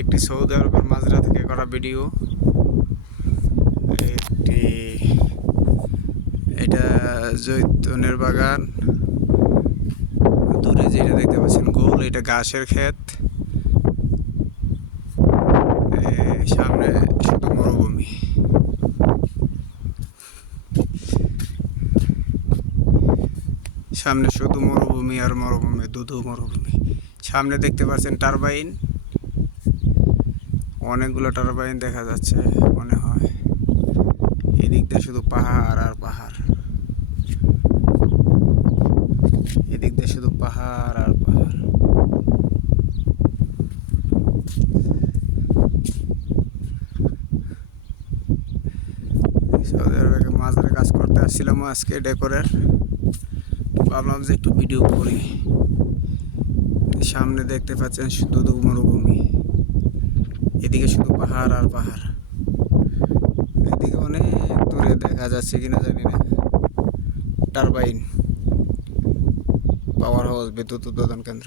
একটি সৌদি আরবের মাজরা থেকে করা ভিডিও। একটি এটা জৈতুনের বাগান, দূরে যেটা দেখতে পাচ্ছেন গোল, এটা ঘাসের ক্ষেত, সামনে শুধু মরুভূমি। সামনে শুধু মরুভূমি আর মরুভূমি, দুধু মরুভূমি। সামনে দেখতে পাচ্ছেন টারবাইন, অনেকগুলো টারবাইন দেখা যাচ্ছে মনে হয়। এদিক দিয়ে শুধু পাহাড় আর পাহাড়, এদিক দিয়ে শুধু পাহাড় আর পাহাড়। সৌদি আরবে মাঝে কাজ করতে আসছিলাম আজকে ডেকোরের, ভাবলাম যে একটু ভিডিও করি। সামনে দেখতে পাচ্ছেন শুধু মরুভূমি, এদিকে শুধু পাহাড় আর পাহাড়। এদিকে অনেক দূরে দেখা যাচ্ছে কিনা জানি না, টারবাইন, পাওয়ার হাউস, বিদ্যুৎ উৎপাদন কেন্দ্র।